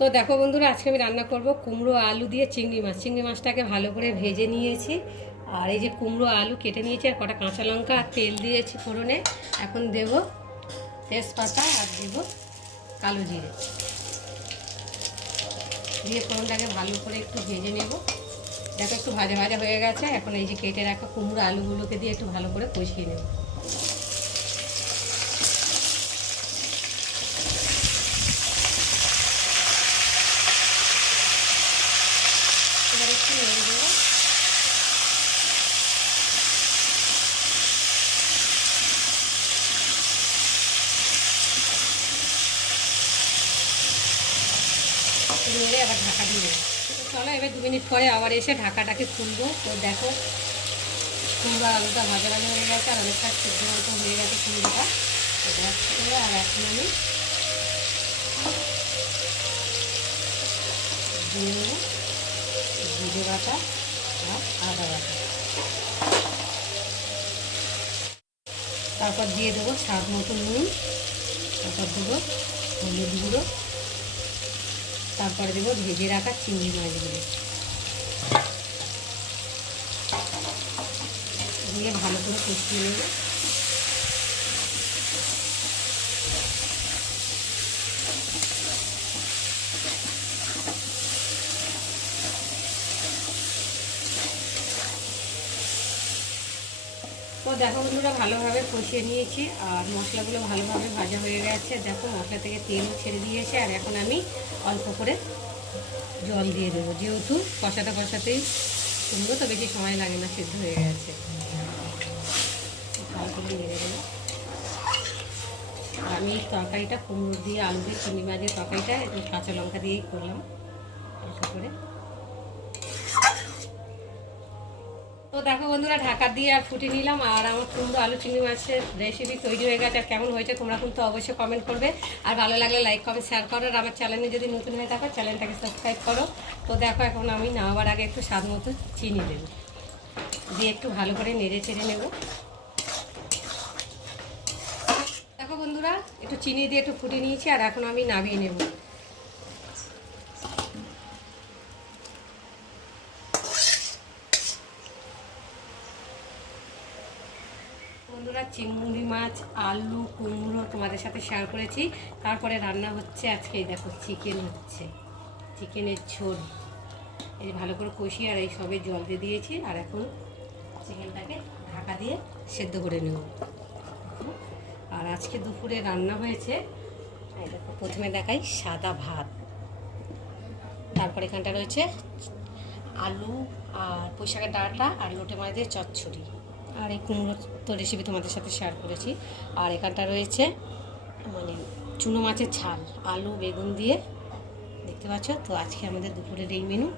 তো দেখো বন্ধুরা, আজকে আমি রান্না করব কুমড়ো আলু দিয়ে চিংড়ি মাছ। চিংড়ি মাছটাকে ভালো করে ভেজে নিয়েছি, আর এই যে কুমড়ো আলু কেটে নিয়েছি, আর কটা কাঁচা লঙ্কা আর তেল দিয়েছি ফোড়নে। এখন দেব তেজপাতা আর দেব কালো জিরে দিয়ে ফোড়নটাকে ভালো করে একটু ভেজে নেব। দেখো একটু ভাজা ভাজা হয়ে গেছে। এখন এই যে কেটে রাখা কুমড়ো আলুগুলোকে দিয়ে একটু ভালো করে কষিয়ে নেব। এবার একটু নেড়ে দেবো। নেড়ে আবার ঢাকা দিয়ে দেবো। চলো এবার 2 মিনিট পরে আবার এসে ঢাকাটাকে খুলবো। তো দেখো কুমড়ো আলুটা ভাজা ভাজা হয়ে গেছে, আর অনেকটা সেদ্ধ মতো হয়ে গেছে কুমড়োটা। আর এখন আমি দিয়ে নেবো জিরে বাটা আর আদা বাটা, তারপর দিয়ে দেবো স্বাদ মতো নুন, তারপর দেবো হলুদ গুঁড়ো, তারপরে দেবো ভেজে রাখা চিংড়ি মাছগুলো দিয়ে ভালো করে কষিয়ে নেব। তো দেখো বন্ধুরা, ভালোভাবে কষিয়ে নিয়েছি, আর মশলাগুলো ভালোভাবে ভাজা হয়ে গেছে। দেখো মশলা থেকে তেলও ছেড়ে দিয়েছে। আর এখন আমি অল্প করে জল দিয়ে দেবো, যেহেতু কষাতে কষাতেই কুমড়ো তো বেশি সময় লাগে না, সিদ্ধ হয়ে গেছে। ভালো করে নেড়ে দেবো। আর আমি এই তরকারিটা কুমড়ো দিয়ে আলু দিয়ে চিংড়ি মাছের তরকারিটা একটু কাঁচা লঙ্কা দিয়েই করলাম হালকা করে। তো দেখো বন্ধুরা, ঢাকা দিয়ে আর ফুটিয়ে নিলাম, আর আমার কুমড়ো আলু চিংড়ি মাছের রেসিপি তৈরি হয়ে গেছে। আর কেমন হয়েছে তোমরা কিন্তু অবশ্যই কমেন্ট করবে, আর ভালো লাগলে লাইক কমেন্ট শেয়ার করো। আর আমার চ্যানেলে যদি নতুন হয়ে থাকো চ্যানেলটাকে সাবস্ক্রাইব করো। তো দেখো এখন আমি নামাবার আগে একটু স্বাদ মতো চিনি দেবো, দিয়ে একটু ভালো করে নেড়ে চেড়ে নেব। দেখো বন্ধুরা, একটু চিনি দিয়ে একটু ফুটিয়ে নিয়েছি, আর এখন আমি নামিয়ে নেব। বন্ধুরা, চিংড়ি মাছ আলু কুমড়ো তোমাদের সাথে শেয়ার করেছি। তারপরে রান্না হচ্ছে আজকে, দেখো চিকেন হচ্ছে, চিকেনের ঝোল। এই ভালো করে কষি, আর এই সবে জল দিয়ে দিয়েছি। আর এখন চিকেনটাকে ঢাকা দিয়ে সেদ্ধ করে নেব। আর আজকে দুপুরে রান্না হয়েছে, এই দেখো প্রথমে দেখাই সাদা ভাত, তারপর এখানটা রয়েছে আলু আর পুঁই শাকের ডাঁটা আর লোটে মাছ দিয়ে চচ্চড়ি, আর এই কুমড়ো তো রেসিপি তোমাদের সাথে শেয়ার করেছি। আর এখানটা রয়েছে মানে চুনো মাছের ঝাল, আলু বেগুন দিয়ে, দেখতে পাচ্ছ। তো আজকে আমাদের দুপুরের এই মেনু।